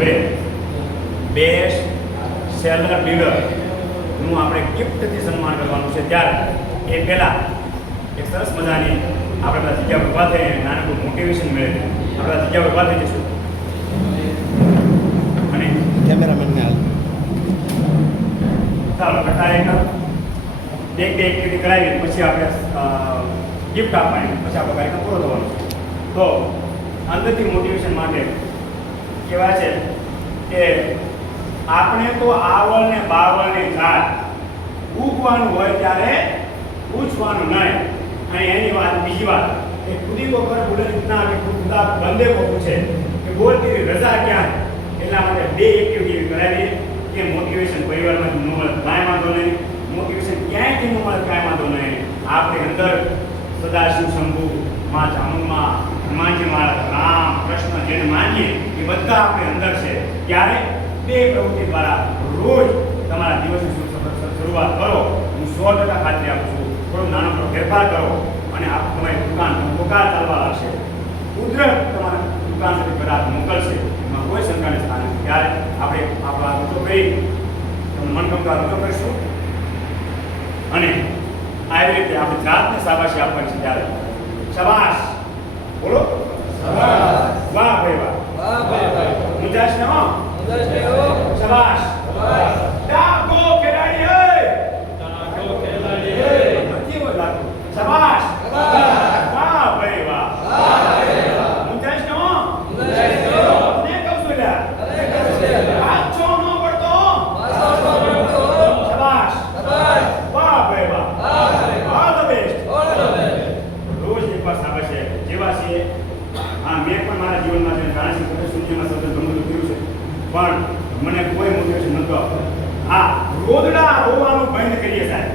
હવે best seller ડીલરનું આપણે ગિફ્ટથી સન્માન કરવાનું છે. ત્યારે એ પહેલાં એક સરસ મજાની આપણે બધા જગ્યા ઉભા થઈને નાનકડું મોટિવેશન મળે. આપણે જગ્યા ઉભા થઈ જઈશું અને કેમેરામેનને હાલ ચાલો કટાર એક બે એક્ટિવિટી કરાવી પછી આપણે ગિફ્ટ આપવાની, પછી આપણો કાર્યક્રમ પૂરો થવાનો છે. તો અંદરથી મોટિવેશન માટે કહેવાય છે કે આપણે તો આવળ ને બાવળ ને ઝાડ ઉગવાનું હોય ત્યારે પૂછવાનું નહીં. અને એની વાત બીજી વાત કે ખુદી કો કર બુલંદ ઇતના કે ખુદા બંદે કો પૂછે કે બોલ તેરી રજા ક્યાં है. એટલા માટે બે એક્ટિવિટી કરાવી કે મોટિવેશન પરિવારમાંથી ન મળે કાંઈ વાંધો નહીં, મોટિવેશન ક્યાંયથી ન મળે કાંઈ વાંધો નહીં. આપણે અંદર સદાશિવ શંભુ માં ચામુંડમાં હનુમાનજી મહારાજ રામ કૃષ્ણ જેને માનીએ એ બધા આપણે અંદર છે. ત્યારે બે પ્રવૃત્તિ દ્વારા રોજ તમારા દિવસની શરૂઆત કરો. હું 100% ખાતરી આપું છું. થોડો નાનો ફેરફાર કરો અને તમારી દુકાન પોકાર ચાલવા લાગશે. કુદરત તમારા દુકાન સુધી ગ્રાહક મોકલશે, એમાં કોઈ શંકાને સ્થાન નથી. ત્યારે આપણે આપણો આ રજૂ કરી તમને મનગમતો રજૂ કરીશું અને આવી રીતે આપણે જાતને શાબાશી આપવાની છે. ત્યારે શાબાશ બોલો, શાબાશ, વાહ ભાઈ વાહ, વાહ ભાઈ વાહ, મુજાશ ન હો, મુજાશ ન હો, શાબાશ, શાબાશ, ડાકો ખેલાડી હે, ડાકો ખેલાડી હે, મતી હો ડાકો, શાબાશ, શાબાશ, વાહ ભાઈ વાહ, વાહ ભાઈ વાહ, મુજાશ ન હો, મુજાશ ન હો, ને કૌશલ્યા, અરે કૌશલ્યા, પાછો ન પડતો, પાછો ન પડતો, શાબાશ, શાબાશ, વાહ ભાઈ વાહ, વાહ ભાઈ વાહ, all the best, all the best. રોજ એક વાર શાબાશ જેવા છીએ. હા, મેં પણ મારા જીવનમાં છે ઘણા શૂન્યમાં શબ્દ ગમતું કર્યું છે, પણ મને કોઈ મોટિવેશન નહોતું આપતું. હા, રોદડા રોવાનું બંધ કરીએ સાહેબ.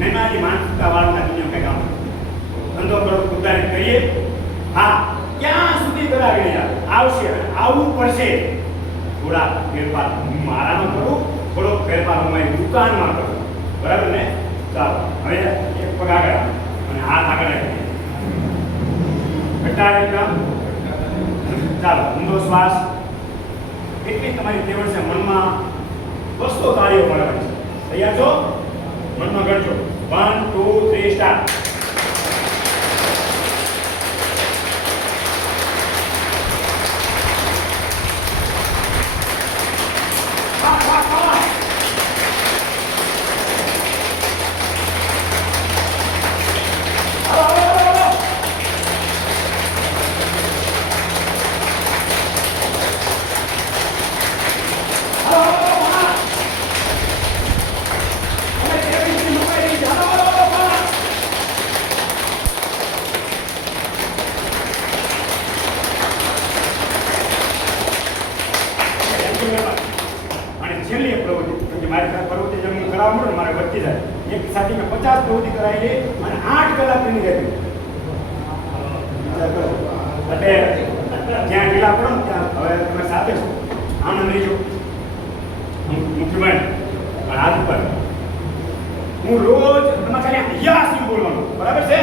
નૈનાજી માનસિકતા વાળના દુનિયા કંઈ કામ ધંધો કરો ઉદાહરણ કરીએ. હા, ક્યાં સુધી કરાવી યાર આવશે, આવવું પડશે. થોડા ફેરફાર મારામાં કરું, થોડો ફેરફાર હું મારી દુકાનમાં કરું. બરાબર ને? ચાલો હવે એક પગ આગળ અને હાથ આગળ રાખીએ. ઘટાડે કામ. ચાલો ઊંડો શ્વાસ. એટલી તમારી તેવડ છે મનમાં 200 તાળીઓ પાડવાની છે. તૈયાર છો? મનમાં ગણજો 1 2 3 સ્ટાર્ટ. અને છેલ્લી એક પ્રવૃત્તિ મારી પ્રવૃત્તિ જેમ હું કરાવવા મળે મારે વધતી જાય. એક સાથે 50 પ્રવૃત્તિ કરાવી લે અને 8 કલાક એની રહેતી. એટલે જ્યાં ઢીલા પડો ને ત્યાં હવે તમે સાથે છો આનંદ લેજો. મુખ્યમંત્રી હાથ ઉપર હું રોજ તમારે ખાલી યસ નહીં બોલવાનું. બરાબર છે?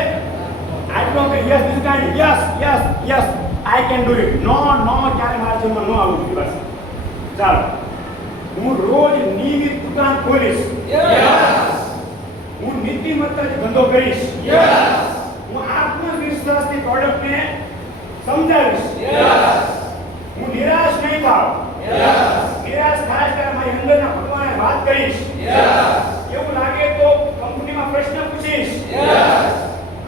આટલો કે યસ બીજું કાંઈ નહીં. Yes yes yes I can do it. No no ક્યારે મારા જીવનમાં ન આવવું જોઈએ. બસ ચાલો. હું રોજ નિયમિત દુકાન ખોલીશ. યસ. હું નીતિમત્તાથી ધંધો કરીશ. યસ. હું આત્મવિશ્વાસથી પ્રોડક્ટને સમજાવીશ. યસ. હું નિરાશ નહીં થાવ. યસ. નિરાશ થાય ત્યારે મારી અંદરના ભગવાનને વાત કરીશ. યસ. એવું લાગે તો કંપનીમાં પ્રશ્ન પૂછીશ. યસ.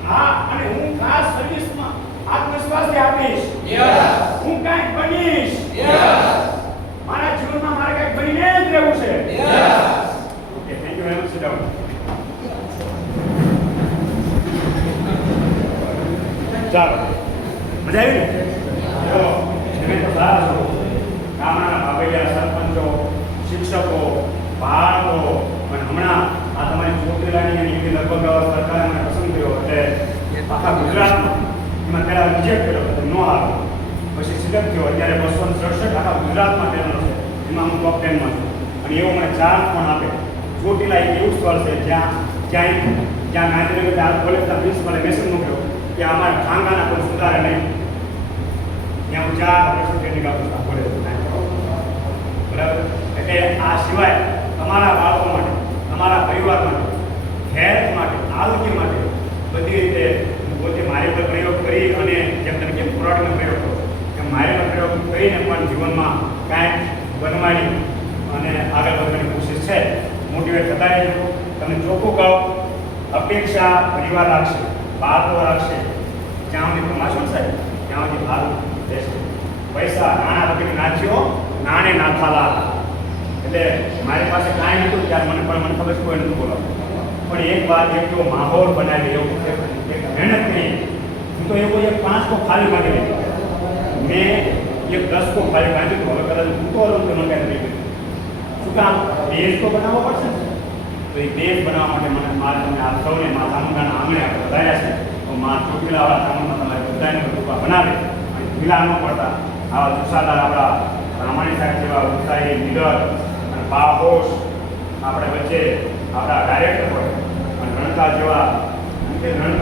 હા, અને હું ખાસ સર્વિસમાં આત્મવિશ્વાસથી આપીશ. યસ. હું કાંઈક બનીશ. યસ. મારા જીવનમાં મારે કંઈક બનીને જ રહેવું છે. Yes. Okay, thank you very much. Sit down. ચાલો, મજા આવી ને? ચલો, તમે તો સારા છો. ગામના ભાભૈયા, સરપંચો, શિક્ષકો, બાળકો અને હમણાં આ તમારી ચોટીલાની અને એવી લગભગ સરકારે મને પસંદ કર્યો એટલે આખા ગુજરાતમાં એમાં પહેલાં રિજેક્ટ કર્યો હતો, નો આવ્યો. પછી સિલેક્ટ થયો. અત્યારે 267 આખા ગુજરાતમાં ચેનલ છે, એમાં હું ટોપ 10માં છું. અને એવો મને ચાન્સ પણ આપે. ચોટીલા એક એવું સ્થળ છે જ્યાં ગાંધીનગર કોલેજના પ્રિન્સિપલે મેસેજ મોકલ્યો કે અમારા ખાંગાના કોઈ સુધારે નહીં. ત્યાં હું 4 વર્ષ ટ્રેનિંગ આપું છું. કોલેજ સિવાય તમારા બાળકો માટે, તમારા પરિવાર માટે, હેલ્થ માટે, આરોગ્ય માટે બધી રીતે હું પોતે મારી પર પ્રયોગ કરી અને જેમ તમે કેમ ખોરાકનો પ્રયોગ કરો એમ મારી પર પ્રયોગ કરીને પણ જીવનમાં કાંઈક બનવાની અને આગળ વધવાની કોશિશ છે. મોટિવેટ થતા રહેજો. તમે ચોખ્ખું કહો, અપેક્ષા પરિવાર રાખશે, બાળકો રાખશે, જ્યાં સુધી કમાશો ને સાહેબ ત્યાં સુધી સારું રહેશે. પૈસા નાણાં વગેરે નાખ્યો નાણે નાથાલા. એટલે મારી પાસે કાંઈ નહોતું ત્યારે મને ખબર છે કોઈ નહોતું બોલાવું, પણ એક વાર એક જો માહોલ બનાવી એવું એક મહેનત નહીં. હું તો એવું એક 5 કો ખાલી માંગી લીધી, મેં એક 10 કો ખાલી માંગ્યું. હવે કદાચ મૂકો તો મને કાંઈ નહીં. શું કામ? દેશ તો બનાવવો પડશે ને. તો એ દેશ બનાવવા માટે મને મારે તમે આ સૌને મા ચામુંડાના આંગણે આપણે વધાર્યા છે. તો મા ચોટીલાવાળા ચામુંડા તમારે બધાને કૃપા બનાવે અને ઢીલા ન પડતા આવા જુસ્સાદાર આપણા રામાણી સાહેબ જેવા ઉત્સાહી લીડર અને બાહોશ આપણે વચ્ચે આપણા ડાયરેક્ટર હોય અને રણકાર જેવા